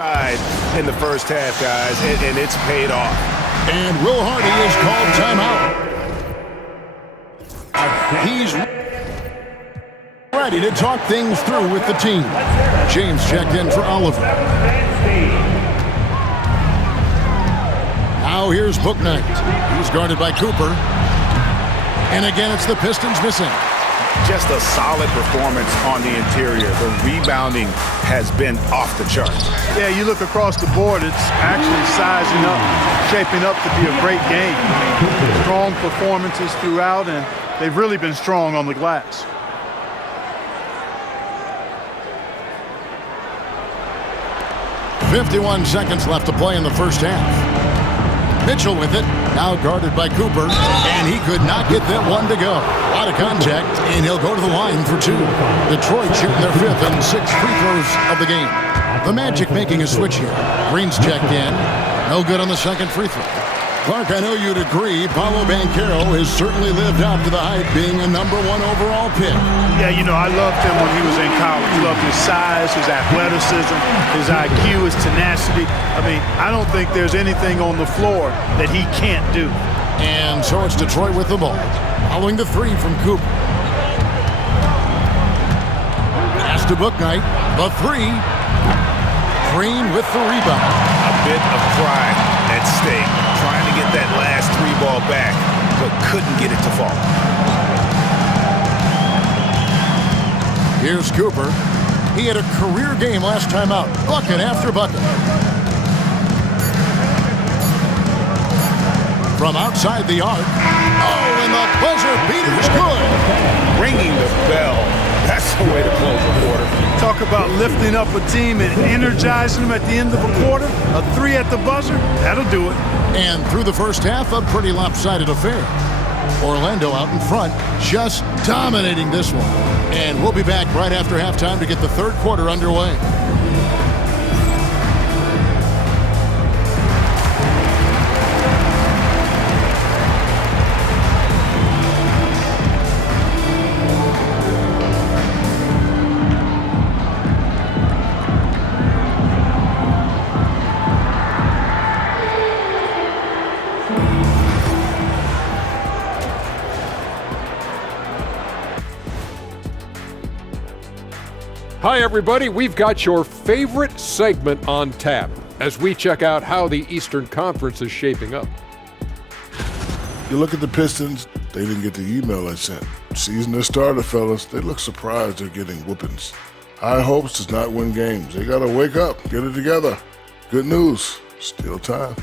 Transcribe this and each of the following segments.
In the first half, guys, and it's paid off. And Will Hardy is called timeout. He's ready to talk things through with the team. James checked in for Oliver. Now here's Bouknight. He's guarded by Cooper. And again, it's the Pistons missing. Just a solid performance on the interior. The rebounding has been off the charts. Yeah, you look across the board, it's actually sizing up, shaping up to be a great game. Strong performances throughout, and they've really been strong on the glass. .51 seconds left to play in the first half. Mitchell with it, now guarded by Cooper, and he could not get that one to go. Out of contact, and he'll go to the line for two. Detroit shooting their fifth and sixth free throws of the game. The Magic making a switch here. Green's checked in. No good on the second free throw. Clark, I know you'd agree, Paolo Banchero has certainly lived up to the hype, being a #1 overall pick. Yeah, you know, I loved him when he was in college. Loved his size, his athleticism, his IQ, his tenacity. I mean, I don't think there's anything on the floor that he can't do. And so it's Detroit with the ball. Following the three from Cooper. Pass to Bouknight. The three. Green with the rebound. A bit of pride at stake. Trying to get that last three ball back, but couldn't get it to fall. Here's Cooper. He had a career game last time out. Bucket after bucket. From outside the arc. Oh, and the buzzer beater's good. Ringing the bell. That's the way to close a quarter. Talk about lifting up a team and energizing them at the end of a quarter. A three at the buzzer, that'll do it. And through the first half, a pretty lopsided affair. Orlando out in front, just dominating this one. And we'll be back right after halftime to get the third quarter underway. Hi, everybody. We've got your favorite segment on tap as we check out how the Eastern Conference is shaping up. You look at the Pistons, they didn't get the email I sent. Season their starter, fellas. They look surprised they're getting whoopings. High hopes does not win games. They got to wake up, get it together. Good news, still time.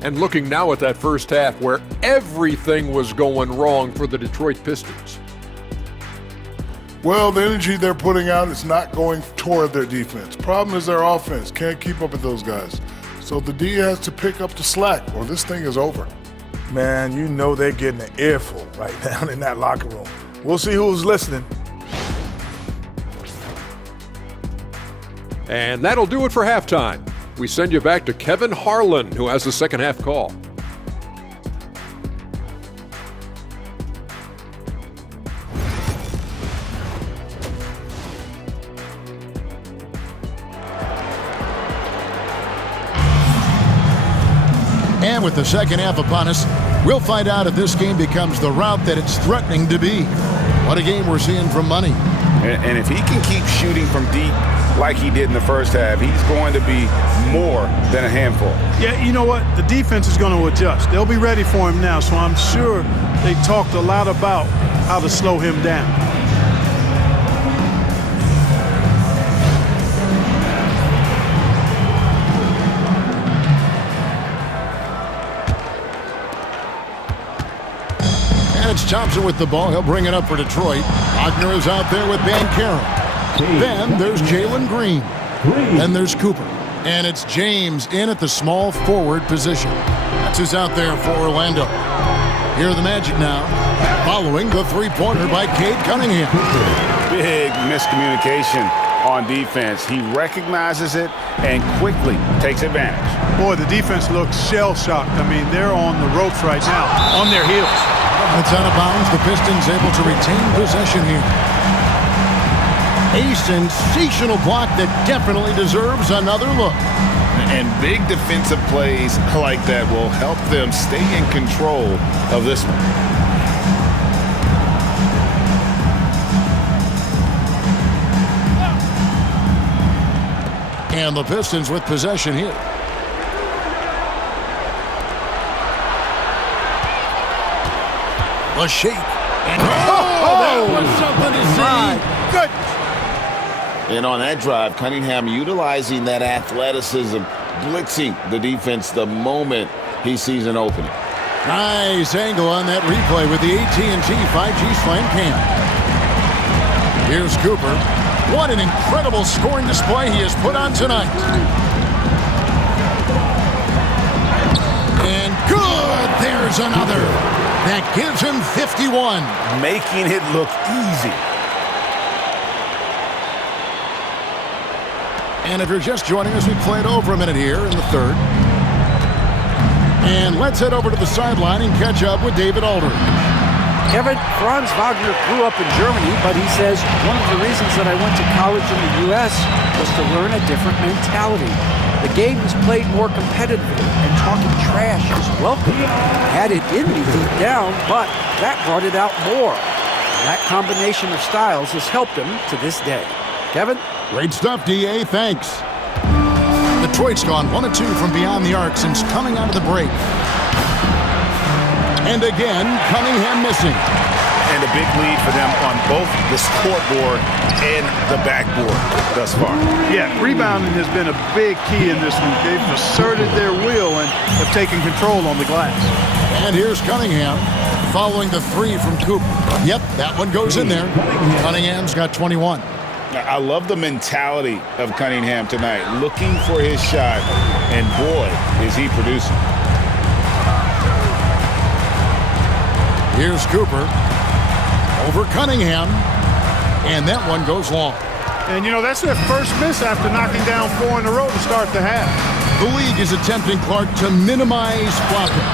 And looking now at that first half where everything was going wrong for the Detroit Pistons. Well, the energy they're putting out is not going toward their defense. Problem is their offense can't keep up with those guys. So the D has to pick up the slack or this thing is over. Man, you know they're getting an earful right now in that locker room. We'll see who's listening. And that'll do it for halftime. We send you back to Kevin Harlan, who has the second half call. And with the second half upon us, we'll find out if this game becomes the route that it's threatening to be. What a game we're seeing from Money. And if he can keep shooting from deep like he did in the first half, he's going to be more than a handful. Yeah, you know what? The defense is going to adjust. They'll be ready for him now, so I'm sure they talked a lot about how to slow him down. It's Thompson with the ball. He'll bring it up for Detroit. Wagner is out there with Banchero. Then there's Jalen Green. Then there's Cooper. And it's James in at the small forward position. That's who's out there for Orlando. Here are the Magic now, following the three-pointer by Cade Cunningham. Big miscommunication on defense. He recognizes it and quickly takes advantage. Boy, the defense looks shell-shocked. I mean, they're on the ropes right now, on their heels. It's out of bounds. The Pistons able to retain possession here. A sensational block that definitely deserves another look. And big defensive plays like that will help them stay in control of this one. And the Pistons with possession here. The shake. And that was something to see. Good. And on that drive, Cunningham utilizing that athleticism, blitzing the defense the moment he sees an opening. Nice angle on that replay with the AT&T 5G Slam Cam. Here's Cooper. What an incredible scoring display he has put on tonight. And good! There's another. That gives him 51. Making it look easy. And if you're just joining us, we played over a minute here in the third. And let's head over to the sideline and catch up with David Aldridge. Kevin, Franz Wagner grew up in Germany, but he says one of the reasons that I went to college in the U.S. was to learn a different mentality. The game is played more competitively, and talking trash is welcome. I had it in me deep down, but that brought it out more. And that combination of styles has helped him to this day. Kevin? Great stuff, D.A. Thanks. Detroit's gone 1-2 from beyond the arc since coming out of the break. And again, Cunningham missing. And a big lead for them on both the scoreboard and the backboard thus far. Yeah, rebounding has been a big key in this one. They've asserted their will and have taken control on the glass. And here's Cunningham following the three from Cooper. Yep, that one goes in there. Cunningham's got 21. I love the mentality of Cunningham tonight, looking for his shot, and boy, is he producing. Here's Cooper over Cunningham, and that one goes long. And, you know, that's their first miss after knocking down 4 in a row to start the half. The league is attempting, Clark, to minimize blocking.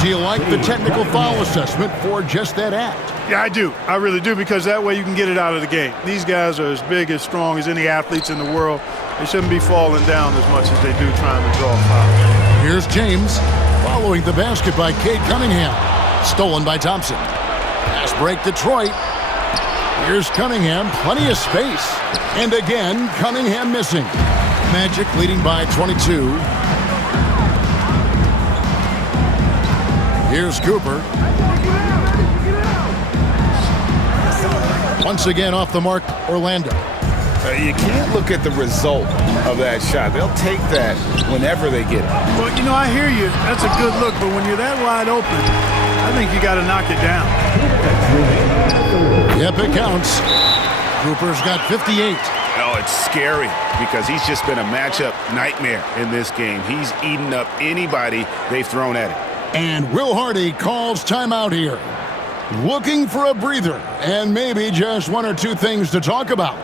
Do you like the technical foul assessment for just that act? Yeah, I do. I really do, because that way you can get it out of the game. These guys are as big, as strong as any athletes in the world. They shouldn't be falling down as much as they do trying to draw fouls. Here's James following the basket by Cade Cunningham. Stolen by Thompson. Pass break Detroit. Here's Cunningham, plenty of space. And again, Cunningham missing. Magic leading by 22. Here's Cooper. Once again off the mark, Orlando. You can't look at the result of that shot. They'll take that whenever they get it. Well, you know, I hear you. That's a good look, but when you're that wide open, I think you got to knock it down. Yep, it counts. Cooper's got 58. No, it's scary because he's just been a matchup nightmare in this game. He's eaten up anybody they've thrown at him. And Will Hardy calls timeout here. Looking for a breather and maybe just one or two things to talk about.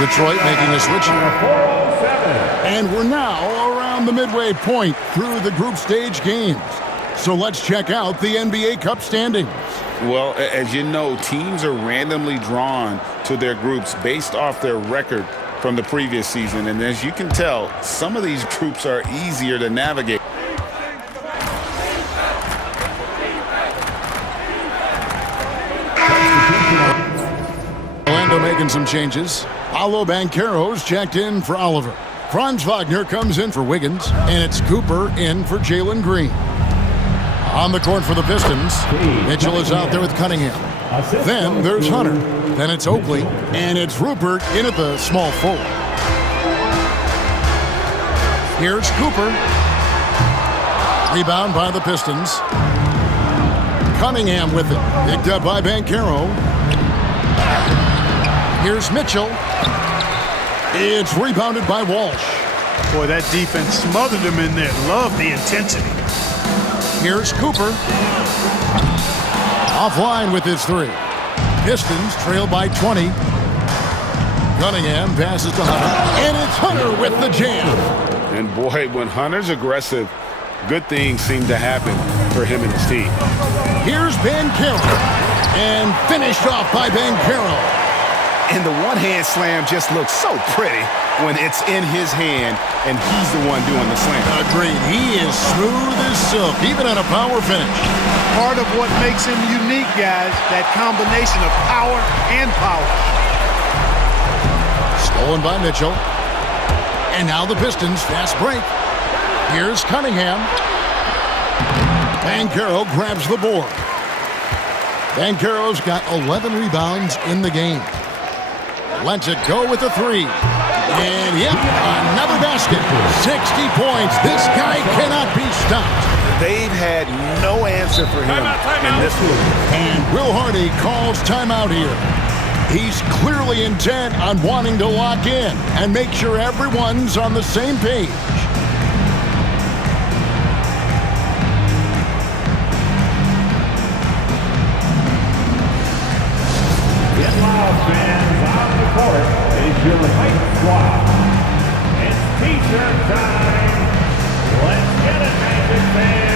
Detroit making a switch. And we're now around the midway point through the group stage games. So let's check out the NBA Cup standings. Well, as you know, teams are randomly drawn to their groups based off their record from the previous season. And as you can tell, some of these groups are easier to navigate. Orlando making some changes. Paolo Banchero's checked in for Oliver. Franz Wagner comes in for Wiggins, and it's Cooper in for Jalen Green. On the court for the Pistons, Mitchell is out there with Cunningham. Then there's Hunter. Then it's Oakley, and it's Rupert in at the small forward. Here's Cooper. Rebound by the Pistons. Cunningham with it. Picked up by Banchero. Here's Mitchell. It's rebounded by Walsh. Boy, that defense smothered him in there. Love the intensity. Here's Cooper. Offline with his three. Pistons trail by 20. Cunningham passes to Hunter. And it's Hunter with the jam. And boy, when Hunter's aggressive, good things seem to happen for him and his team. Here's Banchero. And finished off by Banchero. And the one-hand slam just looks so pretty when it's in his hand and he's the one doing the slam. Agreed. He is smooth as silk, even at a power finish. Part of what makes him unique, guys, that combination of power and polish. Stolen by Mitchell. And now the Pistons fast break. Here's Cunningham. Banchero grabs the board. Banchero's got 11 rebounds in the game. Lets it go with a three. And yep, another basket. 60 points. This guy cannot be stopped. They've had no answer for him in this one. And Will Hardy calls timeout here. He's clearly intent on wanting to lock in and make sure everyone's on the same page. Get loud, fans. On the court is your hype squad. It's t-shirt time. Let's get it, Magic fans.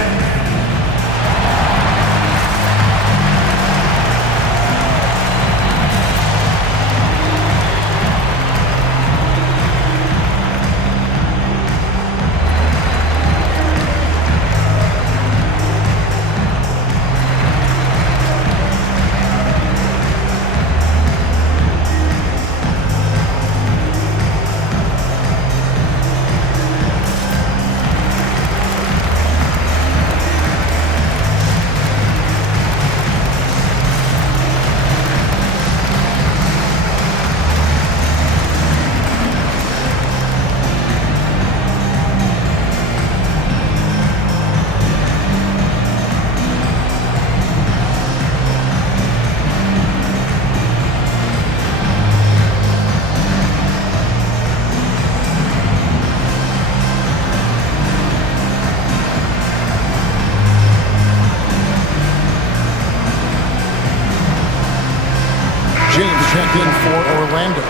James checked in for Orlando.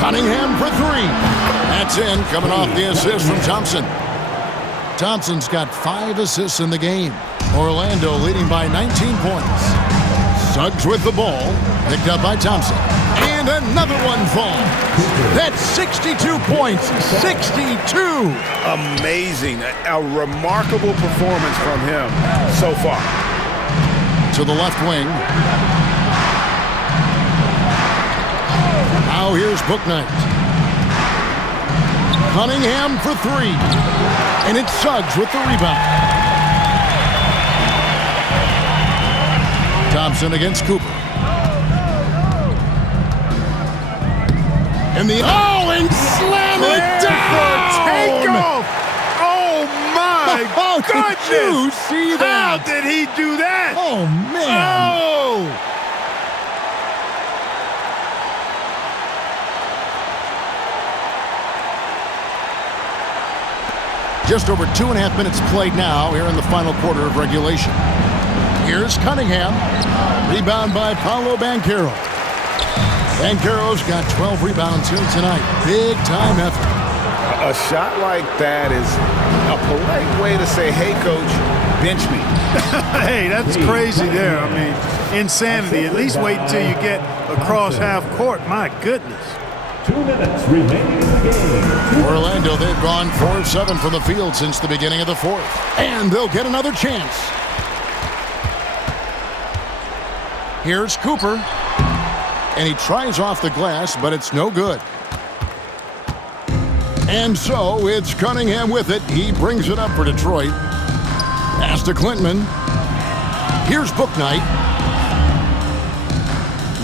Cunningham for three. That's in, coming off the assist from Thompson. Thompson's got 5 assists in the game. Orlando leading by 19 points. Suggs with the ball. Picked up by Thompson. And another one falls. That's 62 points. 62! Amazing. A remarkable performance from him so far. To the left wing. Now here's Bouknight. Cunningham for three. And it's Suggs with the rebound. Thompson against Cooper. And and slam it down! Takeoff! Oh, my goodness! Did you see that? How did he do that? Oh, man. Oh! Just over 2.5 minutes played now here in the final quarter of regulation. Here's Cunningham. Rebound by Paolo Banchero. Banchero's got 12 rebounds here tonight. Big time effort. A shot like that is a polite way to say, hey, coach, bench me. Hey, that's crazy there. I mean, insanity. At least wait until you get across half court. My goodness. 2 minutes remaining in the game. Orlando, they've gone 4 of 7 from the field since the beginning of the fourth. And they'll get another chance. Here's Cooper. And he tries off the glass, but it's no good. And so it's Cunningham with it. He brings it up for Detroit. Pass to Klintman. Here's Bouknight.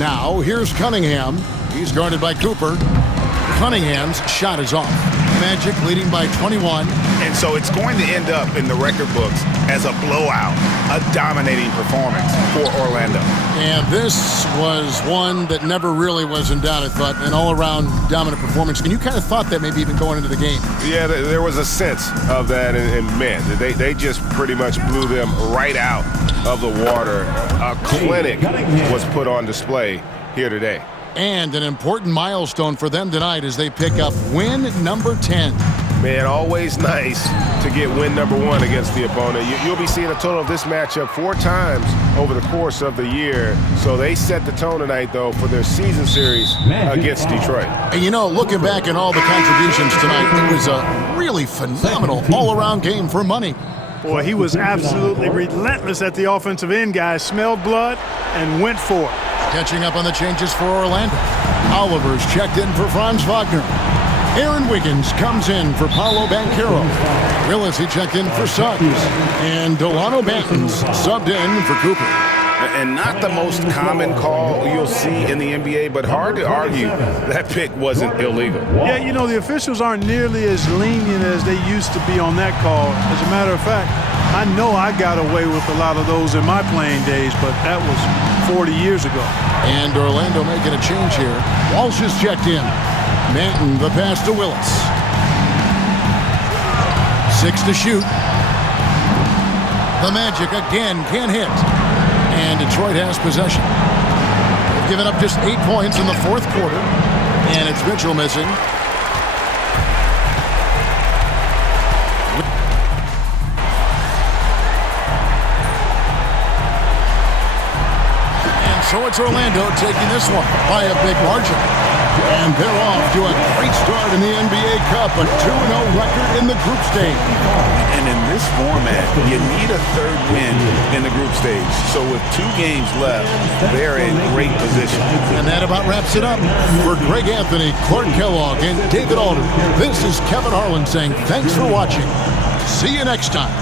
Now here's Cunningham. He's guarded by Cooper. Cunningham's shot is off. Magic leading by 21. And so it's going to end up in the record books as a blowout, a dominating performance for Orlando. And this was one that never really was in doubt, I thought, an all-around dominant performance. And you kind of thought that maybe even going into the game. Yeah, there was a sense of that, and man, they just pretty much blew them right out of the water. A clinic was put on display here today. And an important milestone for them tonight as they pick up win number 10. Man, always nice to get win number 1 against the opponent. You'll be seeing a total of this matchup 4 times over the course of the year. So they set the tone tonight, though, for their season series against Detroit. And you know, looking back at all the contributions tonight, it was a really phenomenal all-around game for Money. Boy, he was absolutely relentless at the offensive end, guys. Smelled blood and went for it. Catching up on the changes for Orlando. Oliver's checked in for Franz Wagner. Aaron Wiggins comes in for Paolo Banchero. Willis, he checked in for Suggs. And Delano Banton's subbed in for Cooper. And not the most common call you'll see in the NBA, but hard to argue that pick wasn't illegal. Yeah, you know, the officials aren't nearly as lenient as they used to be on that call. As a matter of fact, I know I got away with a lot of those in my playing days, but that was 40 years ago. And Orlando making a change here. Walsh is checked in. Manton, the pass to Willis. 6 to shoot. The Magic again can't hit. And Detroit has possession. They've given up just 8 points in the fourth quarter. And it's Mitchell missing. And so it's Orlando taking this one by a big margin. And they're off to a great start in the NBA Cup, a 2-0 record in the group stage. And in this format, you need a third win in the group stage. So with 2 games left, they're in great position. And that about wraps it up. For Greg Anthony, Clark Kellogg, and David Alder, this is Kevin Harlan saying thanks for watching. See you next time.